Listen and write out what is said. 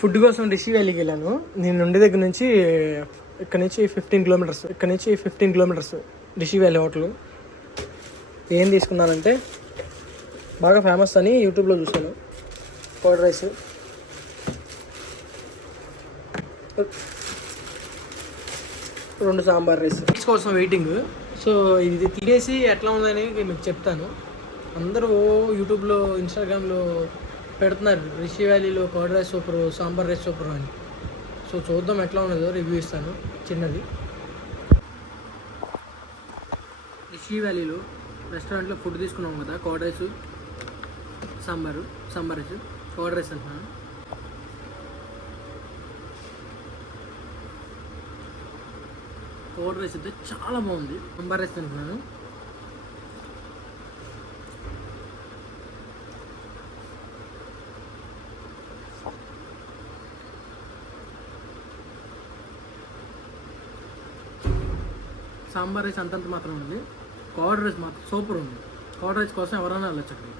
Food కోసం రిషి వ్యాలీకి వెళ్ళాను. నేను ఉండే దగ్గర నుంచి ఇక్కడ నుంచి 15 కిలోమీటర్స్ రిషి వ్యాలీ హోటల్. ఏం తీసుకున్నానంటే బాగా ఫేమస్ అని యూట్యూబ్లో చూశాను. కర్డ్ రైస్, రెండు సాంబార్ రైస్ కోసం వెయిటింగ్. సో ఇది తినేసి ఎట్లా ఉందని మీకు చెప్తాను. అందరూ యూట్యూబ్లో ఇన్స్టాగ్రామ్లో పెడుతున్నారు రిషి వ్యాలీలో curd rice super, sambar rice super అని. సో చూద్దాం ఎట్లా ఉన్నదో, రివ్యూ ఇస్తాను చిన్నది. రిషి వ్యాలీలో రెస్టారెంట్లో ఫుడ్ తీసుకున్నాం కదా, curd rice sambar rice, curd rice అంటున్నాను. కర్డ్ రైస్ అయితే చాలా బాగుంది. సాంబార్ రైస్ తింటున్నాను. సాంబార్ రైస్ అంతంత మాత్రం ఉంది. కర్డ్ రైస్ మాత్రం సూపర్ ఉంది. కర్డ్ రైస్ కోసం ఎవరైనా వెళ్ళొచ్చు అక్కడికి.